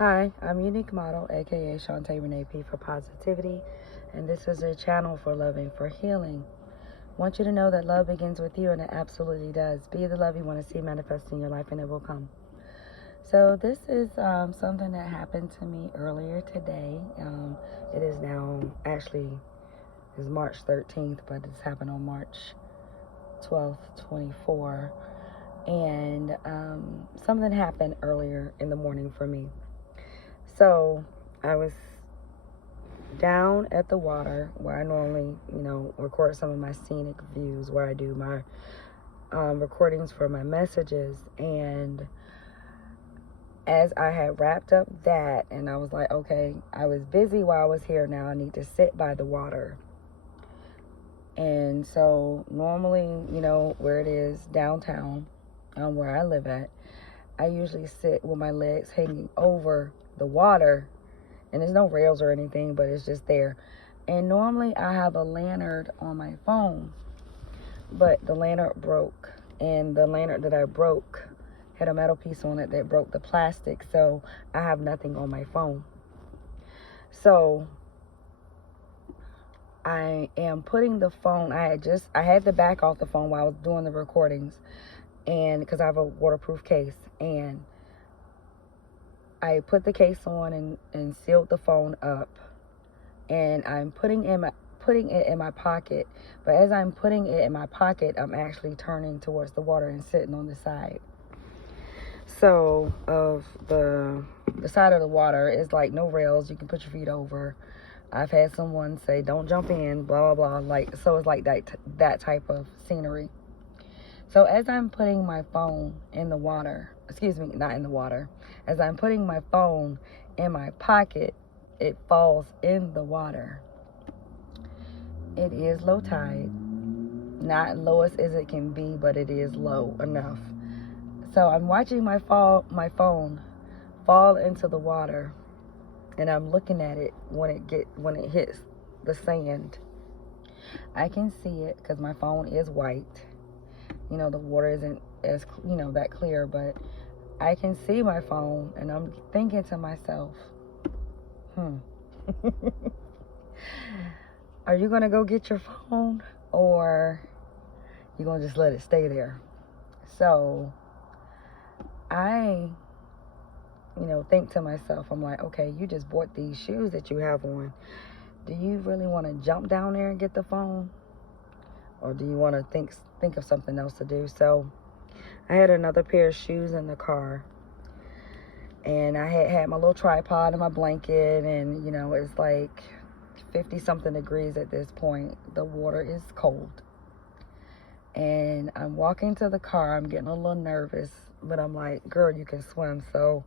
Hi, I'm Unique Model, aka Shantae Renee P for Positivity, and this is a channel for loving, for healing. I want you to know that love begins with you, and it absolutely does. Be the love you want to see manifest in your life, and it will come. So this is something that happened to me earlier today. It is now is March 13th, but it's happened on March 12th, 24. And something happened earlier in the morning for me. So I was down at the water where I normally, record some of my scenic views, where I do my recordings for my messages. And as I had wrapped up that, and I was like, okay, I was busy while I was here. Now I need to sit by the water. And so normally, where it is downtown, where I live at, I usually sit with my legs hanging over the water, and there's no rails or anything, but it's just there. And normally I have a lanyard on my phone, but the lanyard broke, and the lanyard that I broke had a metal piece on it that broke the plastic, so I have nothing on my phone. So I am putting the phone, I had to back off the phone while I was doing the recordings, and because I have a waterproof case, and I put the case on and sealed the phone up, and I'm putting it in my pocket. But as I'm putting it in my pocket, I'm actually turning towards the water and sitting on the side. So of the side of the water is like no rails. You can put your feet over. I've had someone say, "Don't jump in," blah blah blah. So it's like that type of scenery. So as I'm putting my phone in the water, not in the water, as I'm putting my phone in my pocket, it falls in the water. It is low tide. Not lowest as it can be, but it is low enough. So I'm watching my phone fall into the water, and I'm looking at it when it hits the sand. I can see it because my phone is white. The water isn't as, that clear, but I can see my phone, and I'm thinking to myself, are you going to go get your phone, or you going to just let it stay there? So I, think to myself, I'm like, okay, you just bought these shoes that you have on. Do you really want to jump down there and get the phone? Or do you want to think of something else to do? So I had another pair of shoes in the car, and I had my little tripod and my blanket, and it's like 50 something degrees at this point. The water is cold, and I'm walking to the car. I'm getting a little nervous, but I'm like, girl, you can swim, so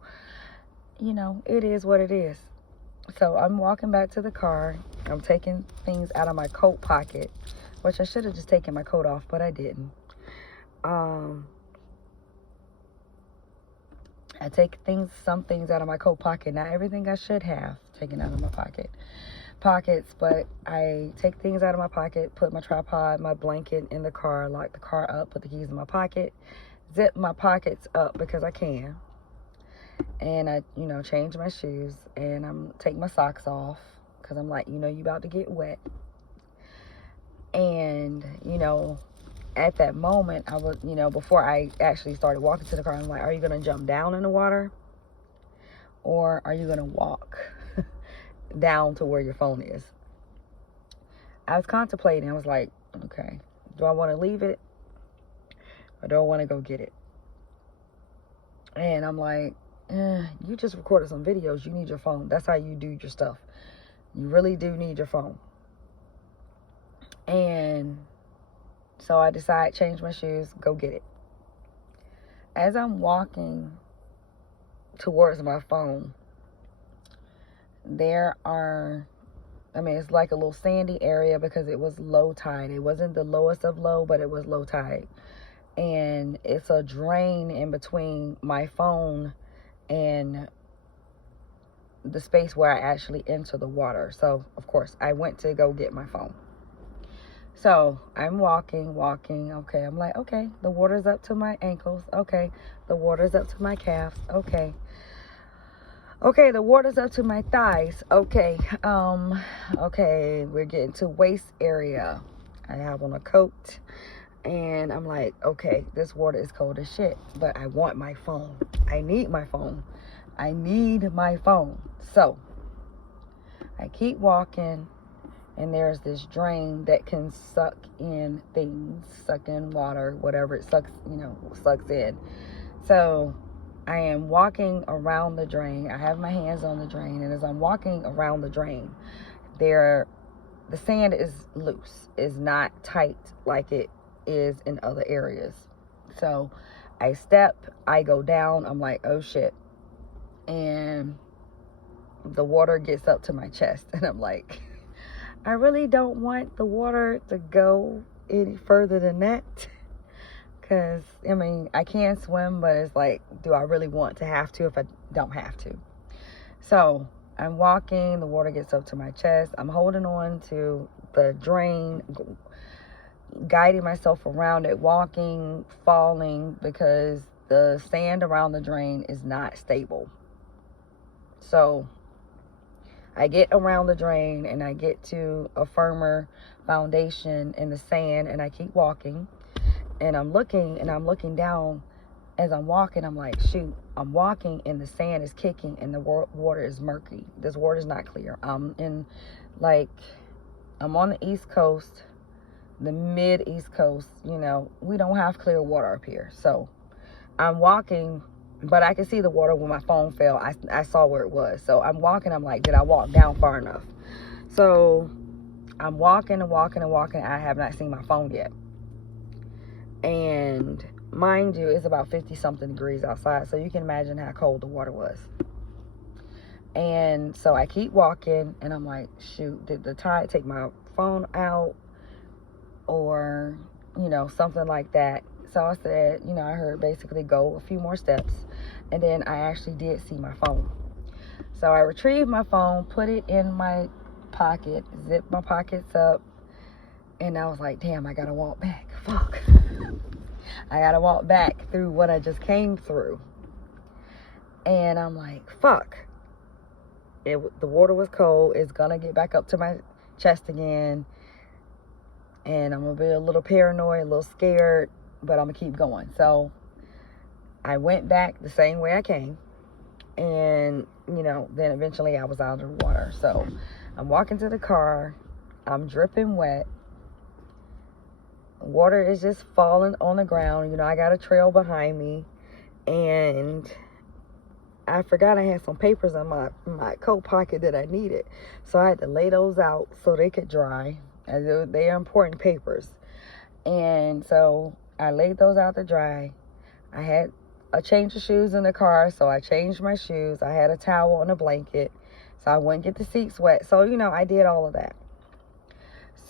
it is what it is. So I'm walking back to the car. I'm taking things out of my coat pocket, which I should have just taken my coat off, but I didn't. I take some things out of my coat pocket. Not everything I should have taken out of my pockets, but I take things out of my pocket, put my tripod, my blanket in the car, lock the car up, put the keys in my pocket, zip my pockets up because I can. And I, change my shoes, and I'm take my socks off because I'm like, you about to get wet. And, at that moment, I was, before I actually started walking to the car, I'm like, are you going to jump down in the water? Or are you going to walk down to where your phone is? I was contemplating. I was like, okay, do I want to leave it? Or do I want to go get it? And I'm like, you just recorded some videos. You need your phone. That's how you do your stuff. You really do need your phone. And so I decide, change my shoes, go get it. As I'm walking towards my phone, it's like a little sandy area because it was low tide. It wasn't the lowest of low, but it was low tide. And it's a drain in between my phone and the space where I actually enter the water. So, of course, I went to go get my phone. So I'm walking. Okay, I'm like, okay, the water's up to my ankles. Okay, the water's up to my calves. Okay, Okay, the water's up to my thighs. Okay, okay, we're getting to waist area. I have on a coat, and I'm like, okay, this water is cold as shit, but I want my phone. I need my phone. I need my phone. So I keep walking, and there's this drain that can suck in things, suck in water, whatever it sucks, sucks in. So I am walking around the drain. I have my hands on the drain, and as I'm walking around the drain, the sand is loose. It's not tight like it is in other areas. So I step, I go down, I'm like, oh shit. And the water gets up to my chest, and I'm like, I really don't want the water to go any further than that. Because, I mean, I can swim, but it's like, do I really want to have to if I don't have to? So I'm walking, the water gets up to my chest. I'm holding on to the drain, guiding myself around it, walking, falling, because the sand around the drain is not stable. So I get around the drain, and I get to a firmer foundation in the sand, and I keep walking, and I'm looking down as I'm walking. I'm like, shoot, I'm walking, and the sand is kicking, and the water is murky. This water is not clear. I'm on the East Coast, the mid-East Coast. We don't have clear water up here. So I'm walking, but I can see the water when my phone fell. I saw where it was. So I'm walking. I'm like, did I walk down far enough? So I'm walking and walking and walking. I have not seen my phone yet. And mind you, it's about 50-something degrees outside. So you can imagine how cold the water was. And so I keep walking, and I'm like, shoot, did the tide take my phone out? Or, something like that. So I said, I heard basically go a few more steps, and then I actually did see my phone. So I retrieved my phone, put it in my pocket, zipped my pockets up, and I was like, damn, I gotta walk back. Fuck. I gotta walk back through what I just came through. And I'm like, fuck. The water was cold. It's gonna get back up to my chest again. And I'm gonna be a little paranoid, a little scared, but I'm gonna keep going. So I went back the same way I came, and then eventually I was out of the water. So I'm walking to the car, I'm dripping wet, water is just falling on the ground. I got a trail behind me, and I forgot I had some papers in my coat pocket that I needed, so I had to lay those out so they could dry, as they are important papers. And so I laid those out to dry. I had a change of shoes in the car, so I changed my shoes. I had a towel and a blanket, so I wouldn't get the seats wet. So, I did all of that.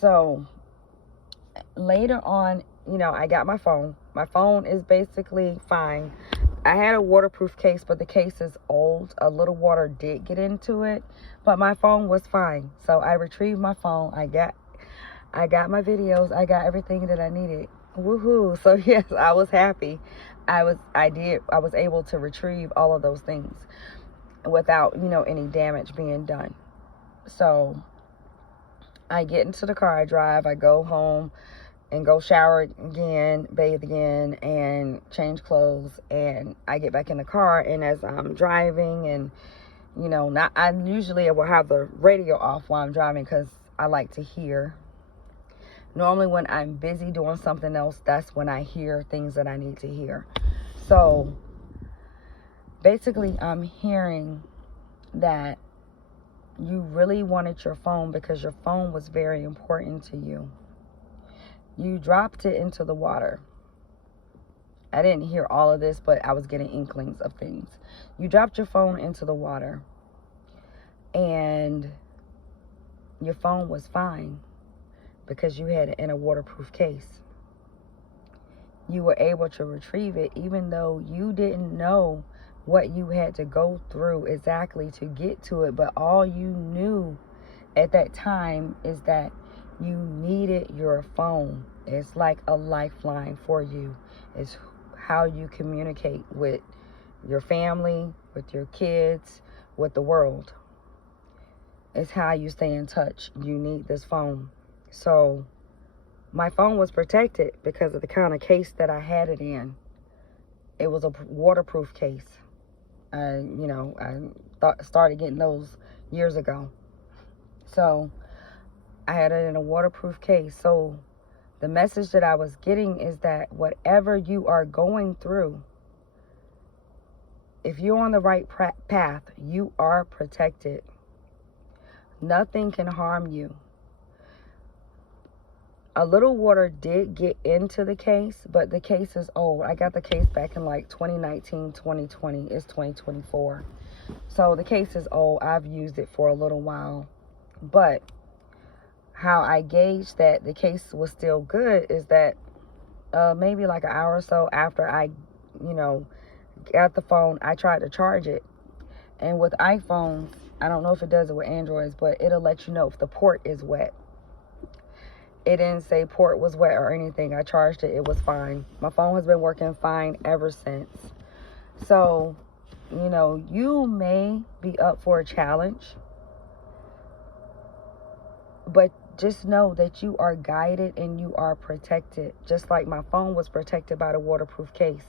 So later on, I got my phone. My phone is basically fine. I had a waterproof case, but the case is old. A little water did get into it, but my phone was fine. So I retrieved my phone. I got my videos. I got everything that I needed. Woohoo. So yes, I was happy. I was able to retrieve all of those things without, any damage being done. So I get into the car, I drive, I go home and go shower again, bathe again, and change clothes. And I get back in the car, and as I'm driving, and I usually will have the radio off while I'm driving, because I like to hear. Normally when I'm busy doing something else, that's when I hear things that I need to hear. So basically I'm hearing that you really wanted your phone because your phone was very important to you. You dropped it into the water. I didn't hear all of this, but I was getting inklings of things. You dropped your phone into the water, and your phone was fine because you had it in a waterproof case. You were able to retrieve it, even though you didn't know what you had to go through exactly to get to it. But all you knew at that time is that you needed your phone. It's like a lifeline for you. It's how you communicate with your family, with your kids, with the world. It's how you stay in touch. You need this phone. So my phone was protected because of the kind of case that I had it in. It was a waterproof case. I started getting those years ago. So I had it in a waterproof case. So the message that I was getting is that whatever you are going through, if you're on the right path, you are protected. Nothing can harm you. A little water did get into the case, but the case is old. I got the case back in like 2019, 2020. It's 2024. So the case is old. I've used it for a little while. But how I gauged that the case was still good is that maybe like an hour or so after I, got the phone, I tried to charge it. And with iPhones, I don't know if it does it with Androids, but it'll let you know if the port is wet. It didn't say port was wet or anything. I charged it. It was fine. My phone has been working fine ever since. So, you may be up for a challenge, but just know that you are guided and you are protected. Just like my phone was protected by the waterproof case.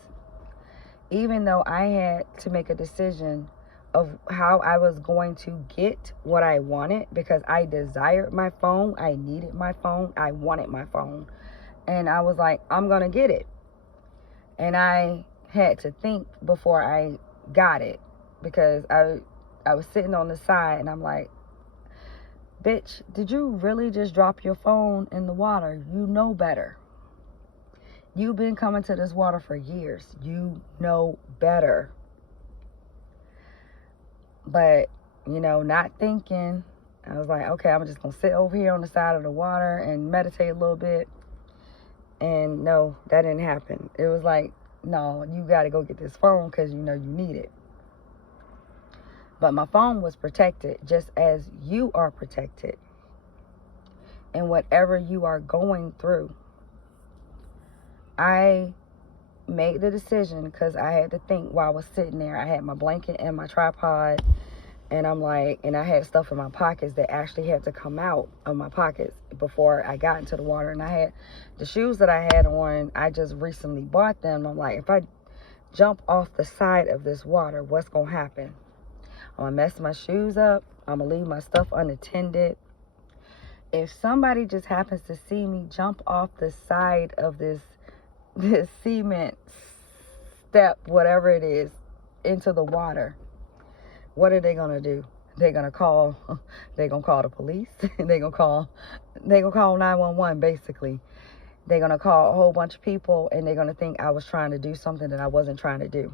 Even though I had to make a decision of how I was going to get what I wanted, because I desired my phone, I needed my phone, I wanted my phone, and I was like, I'm gonna get it. And I had to think before I got it, because I was sitting on the side and I'm like, bitch, did you really just drop your phone in the water? You know better. You've been coming to this water for years. You know better. But, not thinking, I was like, okay, I'm just going to sit over here on the side of the water and meditate a little bit. And no, that didn't happen. It was like, no, you got to go get this phone because you need it. But my phone was protected just as you are protected. And whatever you are going through, I made the decision because I had to think while I was sitting there. I had my blanket and my tripod, and I had stuff in my pockets that actually had to come out of my pockets before I got into the water. And I had the shoes that I had on, I just recently bought them. I'm like, if I jump off the side of this water, what's gonna happen? I'm gonna mess my shoes up. I'm gonna leave my stuff unattended. If somebody just happens to see me jump off the side of this cement step, whatever it is, into the water, what are they gonna do? They're gonna call the police. they're gonna call 911. Basically, they're gonna call a whole bunch of people, and they're gonna think I was trying to do something that I wasn't trying to do.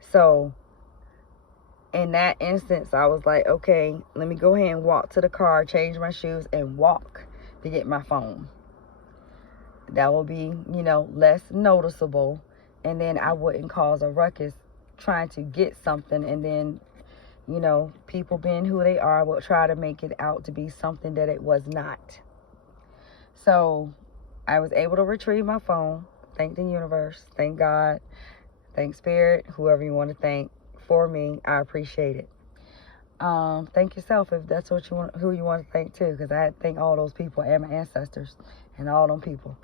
So in that instance, I was like, okay, let me go ahead and walk to the car, change my shoes, and walk to get my phone. That will be, less noticeable, and then I wouldn't cause a ruckus trying to get something, and then, people being who they are will try to make it out to be something that it was not. So I was able to retrieve my phone. Thank the universe, thank God, thank Spirit, whoever you want to thank for me. I appreciate it. Thank yourself if that's what who you want to thank too, because I thank all those people and my ancestors and all them people.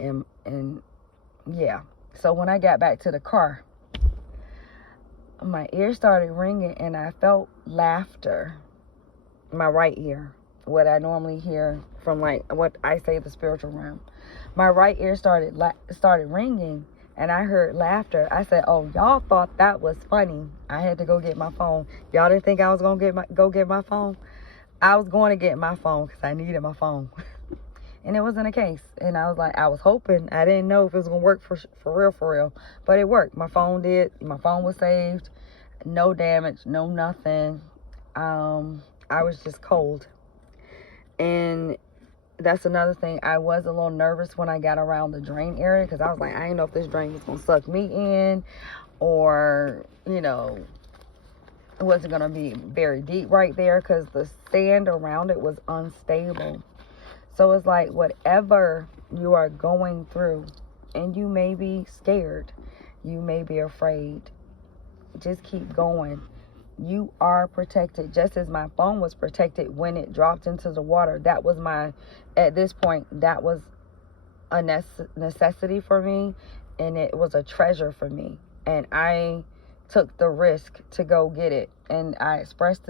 And yeah, so when I got back to the car, my ear started ringing and I felt laughter in my right ear, what I normally hear from what I say the spiritual realm. My right ear started ringing and I heard laughter. I said, oh, y'all thought that was funny. I had to go get my phone. Y'all didn't think I was going to go get my phone? I was going to get my phone because I needed my phone. And it wasn't a case. And I was like, I was hoping. I didn't know if it was going to work for real. But it worked. My phone did. My phone was saved. No damage. No nothing. I was just cold. And that's another thing. I was a little nervous when I got around the drain area because I was like, I didn't know if this drain was going to suck me in or, it wasn't going to be very deep right there because the sand around it was unstable. So it's like whatever you are going through, and you may be scared, you may be afraid, just keep going. You are protected, just as my phone was protected when it dropped into the water. That was at this point, that was a necessity for me, and it was a treasure for me. And I took the risk to go get it. And I expressed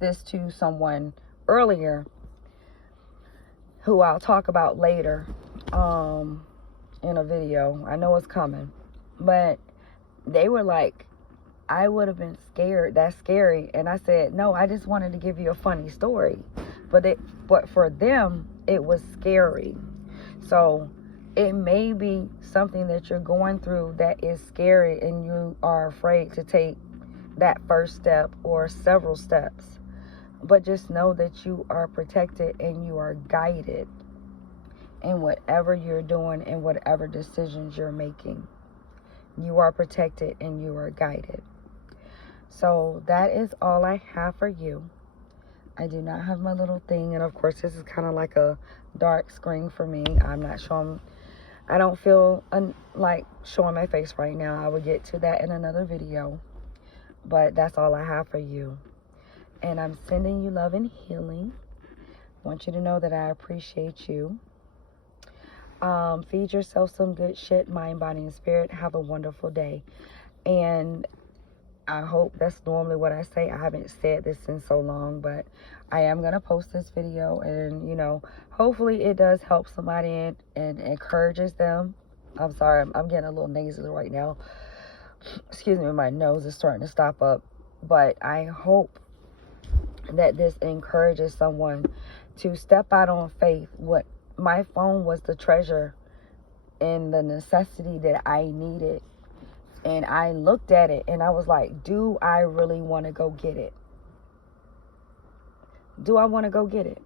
this to someone earlier, who I'll talk about later in a video. I know it's coming. But they were like, I would have been scared. That's scary. And I said, no, I just wanted to give you a funny story. But for them, it was scary. So it may be something that you're going through that is scary, and you are afraid to take that first step or several steps. But just know that you are protected and you are guided in whatever you're doing and whatever decisions you're making. You are protected and you are guided. So that is all I have for you. I do not have my little thing. And of course, this is kind of like a dark screen for me. I'm not showing, I don't feel like showing my face right now. I will get to that in another video. But that's all I have for you. And I'm sending you love and healing. I want you to know that I appreciate you. Feed yourself some good shit, mind, body, and spirit. Have a wonderful day. And I hope that's normally what I say. I haven't said this in so long, but I am going to post this video, and, you know, hopefully it does help somebody and encourages them. I'm sorry, I'm getting a little nasal right now. Excuse me, my nose is starting to stop up. But I hope that this encourages someone to step out on faith. What my phone was the treasure and the necessity that I needed. And I looked at it and I was like, do I really want to go get it? Do I want to go get it?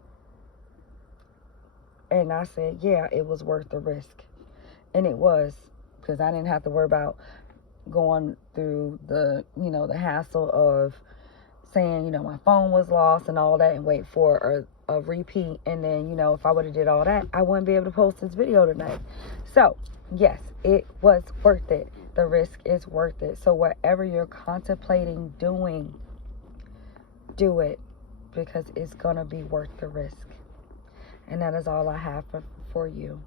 And I said, yeah, it was worth the risk. And it was, because I didn't have to worry about going through the hassle of saying, my phone was lost and all that, and wait for a repeat. And then, if I would have did all that, I wouldn't be able to post this video tonight. So, yes, it was worth it. The risk is worth it. So whatever you're contemplating doing, do it, because it's going to be worth the risk. And that is all I have for you.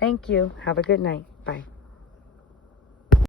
Thank you. Have a good night. Bye.